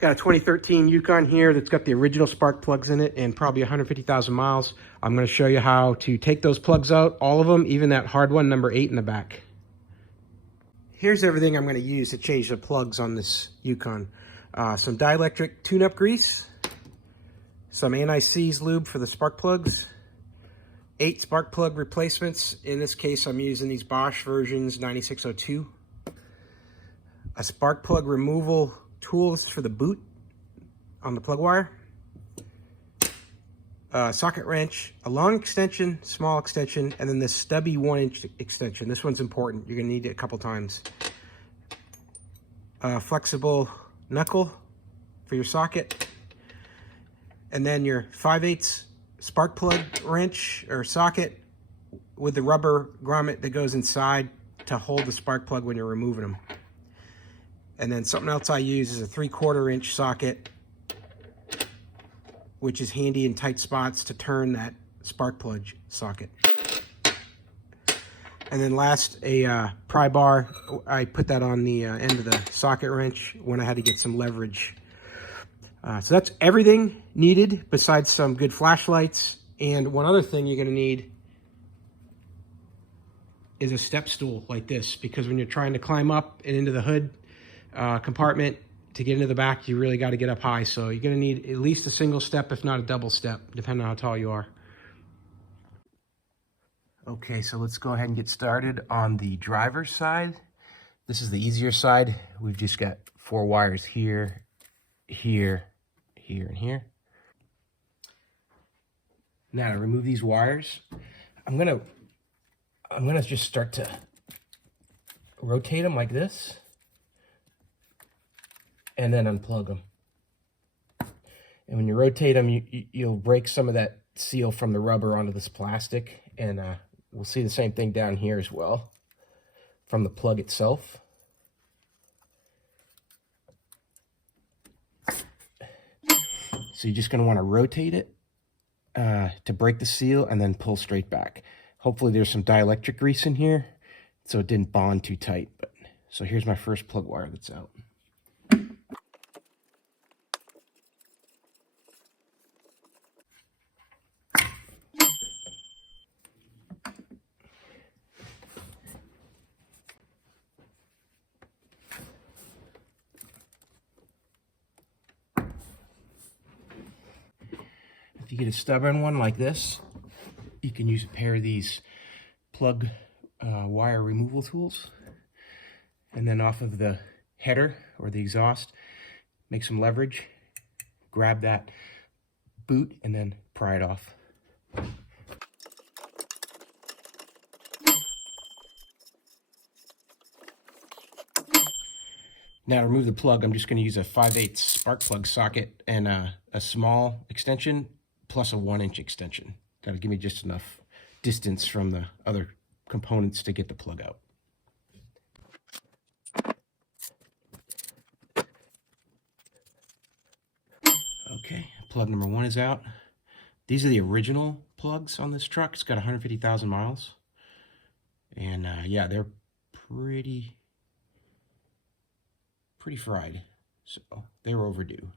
Got a 2013 Yukon here that's got the original spark plugs in it and probably 150,000 miles. I'm going to show you how to take those plugs out, all of them, even that hard one, number 8 in the back. Here's everything I'm going to use to change the plugs on this Yukon. Some dielectric tune-up grease, some anti-seize lube for the spark plugs, 8 spark plug replacements. In this case, I'm using these Bosch versions 9602. A spark plug removal tools for the boot on the plug wire, a socket wrench, a long extension, small extension, and then this stubby 1-inch extension. This one's important. You're going to need it a couple times. A flexible knuckle for your socket, and then your 5/8 spark plug wrench or socket with the rubber grommet that goes inside to hold the spark plug when you're removing them. And then something else I use is a 3/4 inch socket, which is handy in tight spots to turn that spark plug socket. And then last, a pry bar. I put that on the end of the socket wrench when I had to get some leverage. So that's everything needed besides some good flashlights. And one other thing you're going to need is a step stool like this, because when you're trying to climb up and into the hood compartment to get into the back, you really got to get up high. So you're going to need at least a single step, if not a double step, depending on how tall you are. Okay, so let's go ahead and get started on the driver's side. This is the easier side. We've just got 4 wires here, here, here, and here. Now to remove these wires, I'm gonna just start to rotate them like this, and then unplug them. And when you rotate them, you'll break some of that seal from the rubber onto this plastic, and we'll see the same thing down here as well from the plug itself. So you're just going to want to rotate it to break the seal and then pull straight back. Hopefully there's some dielectric grease in here so it didn't bond too tight. So here's my first plug wire that's out. If you get a stubborn one like this, you can use a pair of these plug wire removal tools. And then off of the header or the exhaust, make some leverage, grab that boot, and then pry it off. Now to remove the plug, I'm just going to use a 5/8 spark plug socket and a small extension plus a 1-inch extension. That'll give me just enough distance from the other components to get the plug out. Okay, plug number 1 is out. These are the original plugs on this truck. It's got 150,000 miles. And yeah, they're pretty fried. So they were overdue.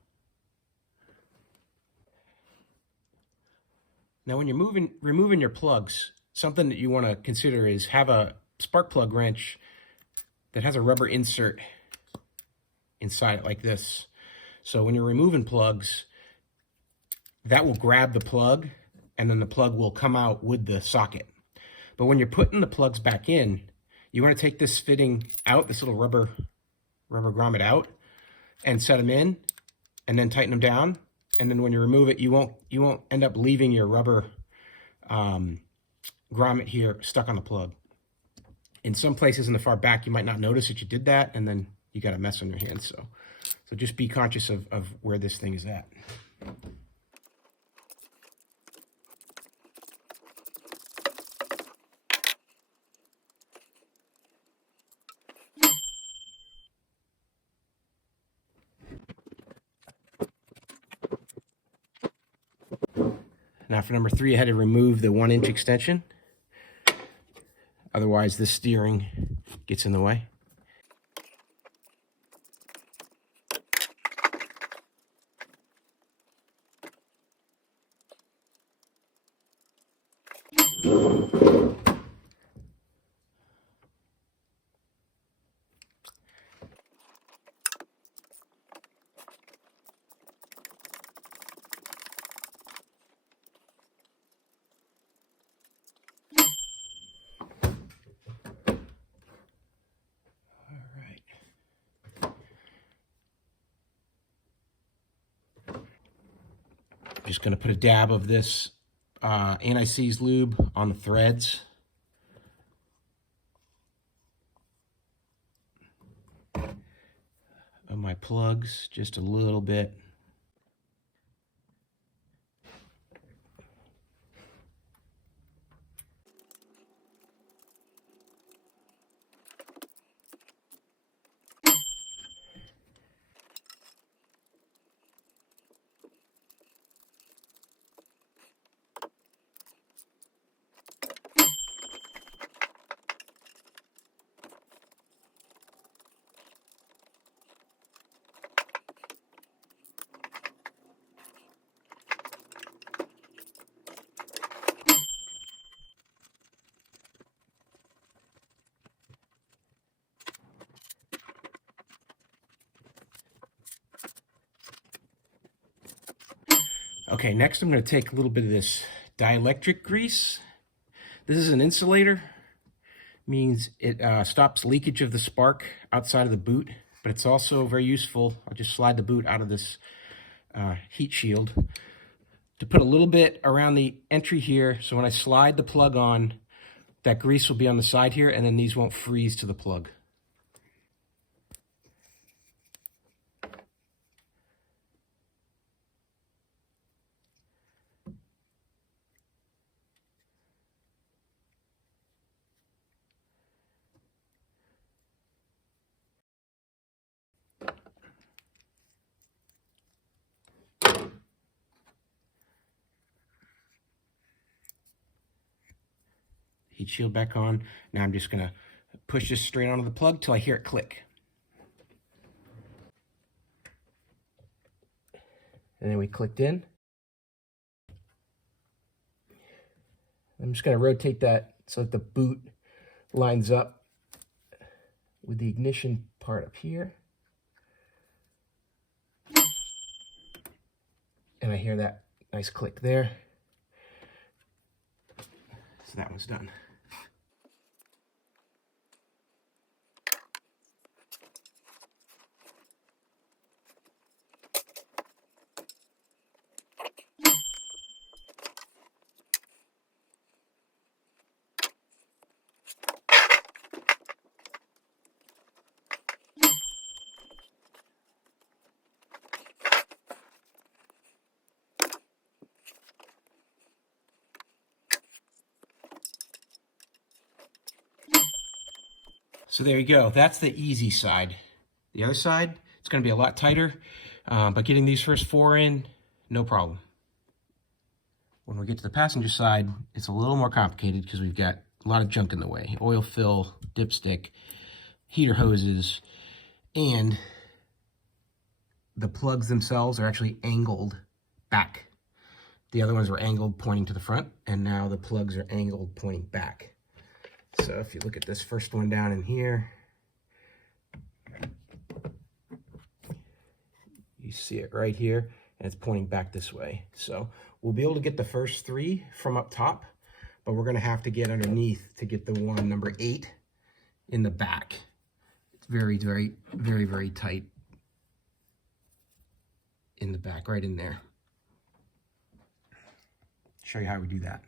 Now when you're removing your plugs, something that you want to consider is have a spark plug wrench that has a rubber insert inside it like this. So when you're removing plugs, that will grab the plug and then the plug will come out with the socket. But when you're putting the plugs back in, you want to take this fitting out, this little rubber grommet out, and set them in and then tighten them down. And then when you remove it, you won't end up leaving your rubber grommet here stuck on the plug. In some places in the far back, you might not notice that you did that, and then you got a mess on your hands. So just be conscious of where this thing is at. Now for number 3, I had to remove the 1-inch extension. Otherwise, this steering gets in the way. Just going to put a dab of this anti-seize lube on the threads. Of my plugs, just a little bit. Okay, next I'm going to take a little bit of this dielectric grease. This is an insulator, means it stops leakage of the spark outside of the boot, but it's also very useful. I'll just slide the boot out of this heat shield to put a little bit around the entry here, so when I slide the plug on, that grease will be on the side here, and then these won't freeze to the plug. Heat shield back on. Now I'm just going to push this straight onto the plug till I hear it click. And then we clicked in. I'm just going to rotate that so that the boot lines up with the ignition part up here. And I hear that nice click there. So that one's done. So there you go. That's the easy side. The other side, it's going to be a lot tighter, but getting these first 4 in, no problem. When we get to the passenger side, it's a little more complicated because we've got a lot of junk in the way. Oil fill, dipstick, heater hoses, and the plugs themselves are actually angled back. The other ones were angled pointing to the front, and now the plugs are angled pointing back. So if you look at this first one down in here, you see it right here, and it's pointing back this way. So we'll be able to get the first 3 from up top, but we're going to have to get underneath to get the one, number 8, in the back. It's very, very, very, very tight in the back, right in there. Show you how we do that.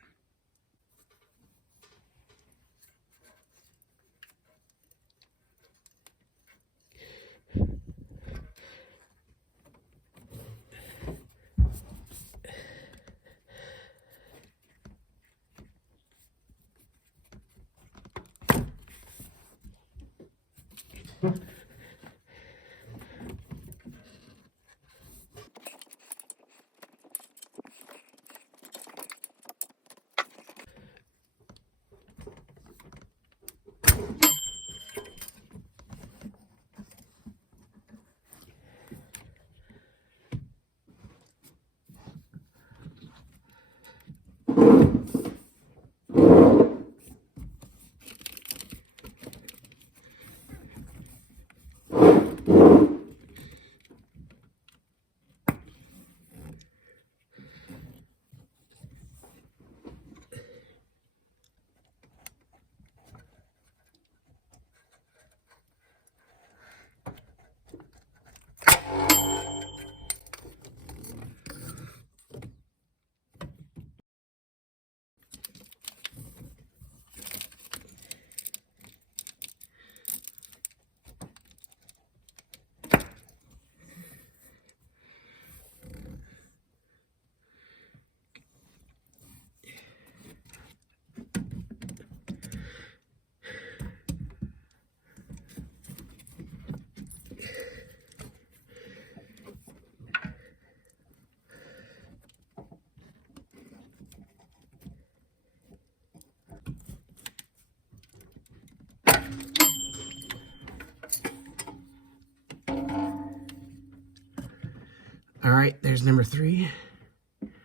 All right, there's number 3.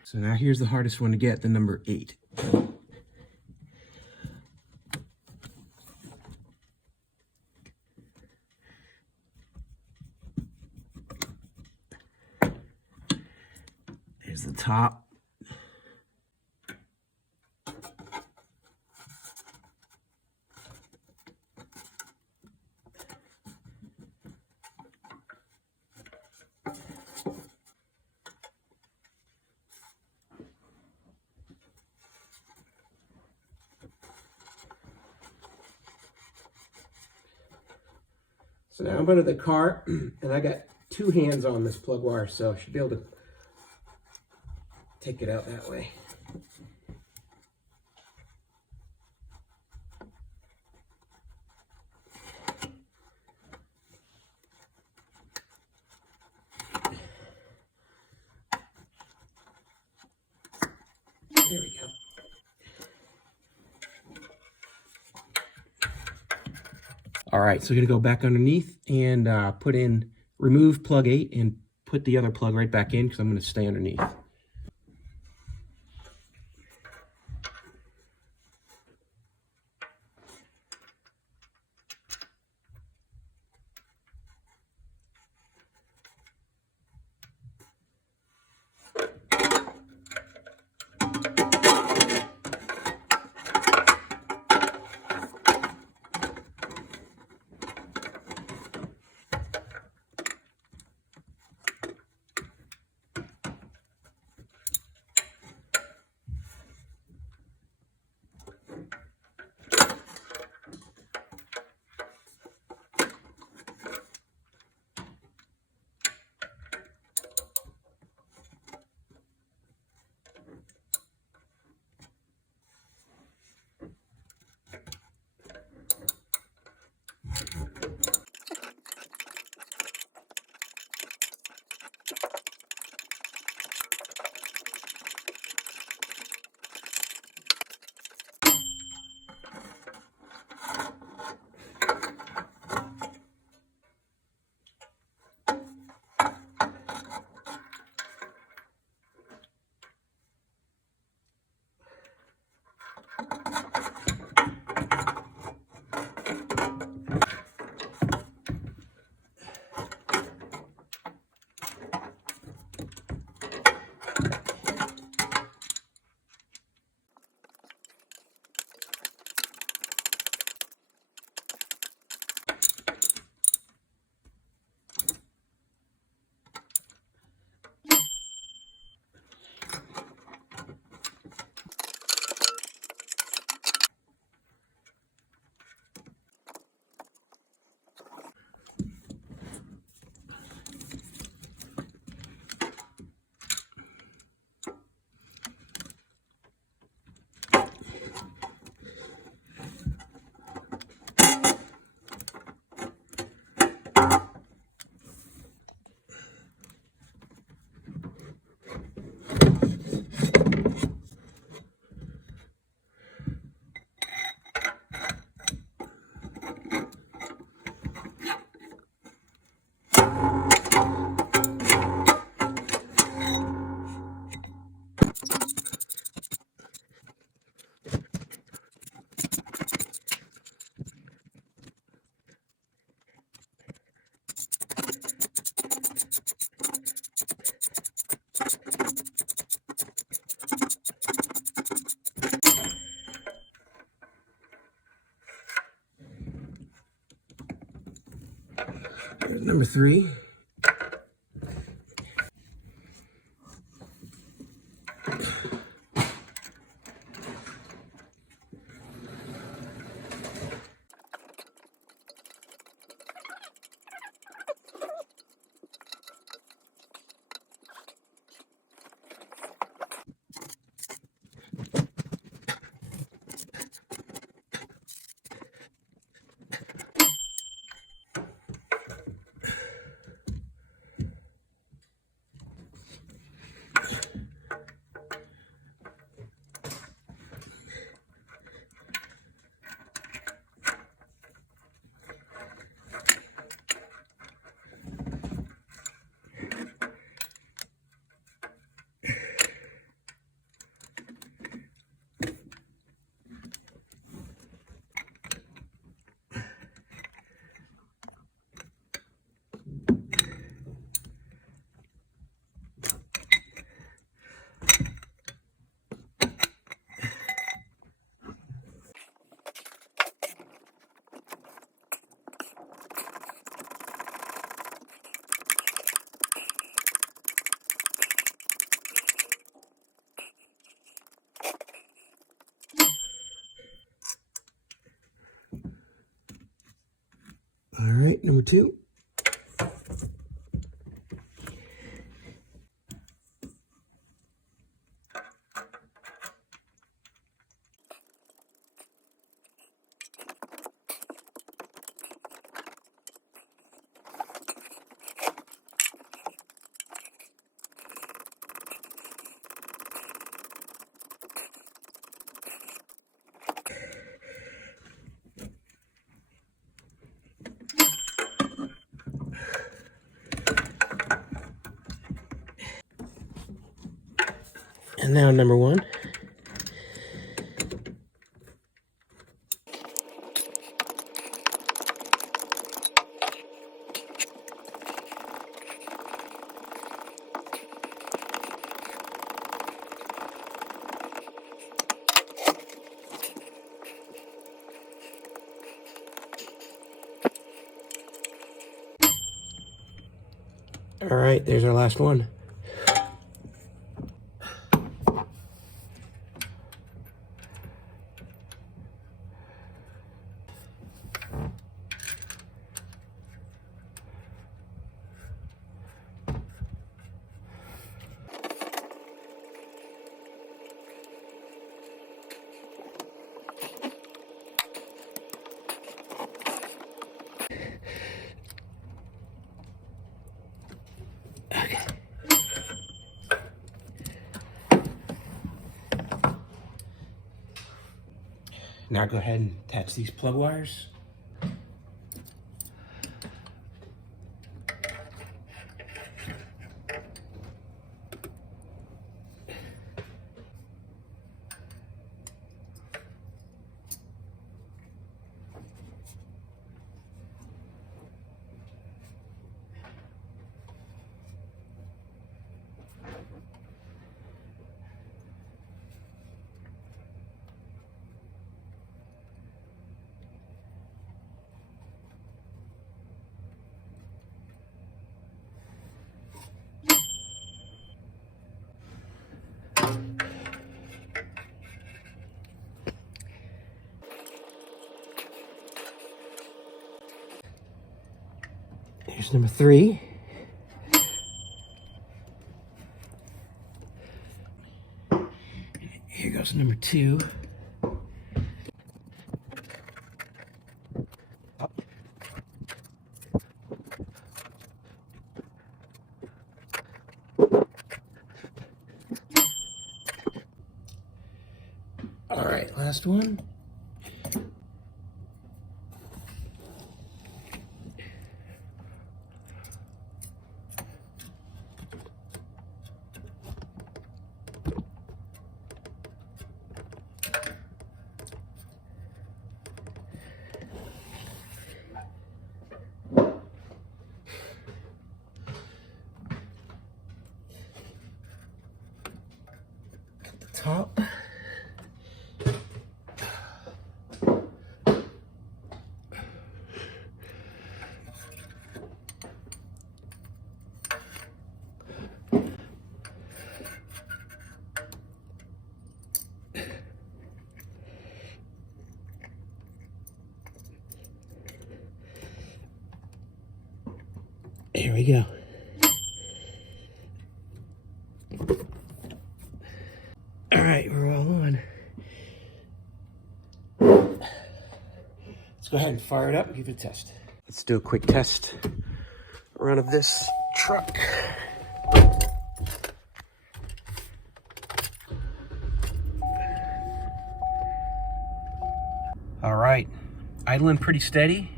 So now here's the hardest one to get, the number 8. There's the top. So now I'm under the car, and I got 2 hands on this plug wire, so I should be able to take it out that way. There we go. All right, so we're gonna go back underneath and remove plug 8 and put the other plug right back in because I'm gonna stay underneath. There's number 3. right, number 2. And now number 1. All right, there's our last one. Now go ahead and attach these plug wires. Here's number 3. Here goes number 2. All right, last one. Top. Here we go. All right, we're all on. Let's go ahead and fire it up and give it a test. Let's do a quick test run of this truck. All right, idling pretty steady.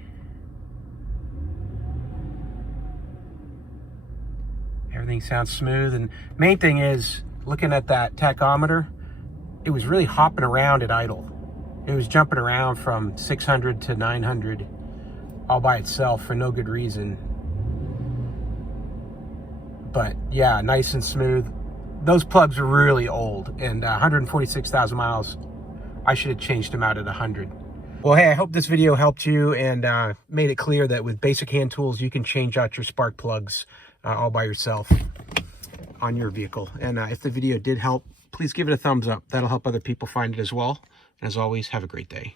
Everything sounds smooth, and main thing is, looking at that tachometer, it was really hopping around at idle. It was jumping around from 600 to 900 all by itself for no good reason. But yeah, nice and smooth. Those plugs are really old, and 146,000 miles, I should have changed them out at 100. Well, hey, I hope this video helped you and made it clear that with basic hand tools, you can change out your spark plugs all by yourself on your vehicle. And if the video did help, please give it a thumbs up. That'll help other people find it as well. And as always, have a great day.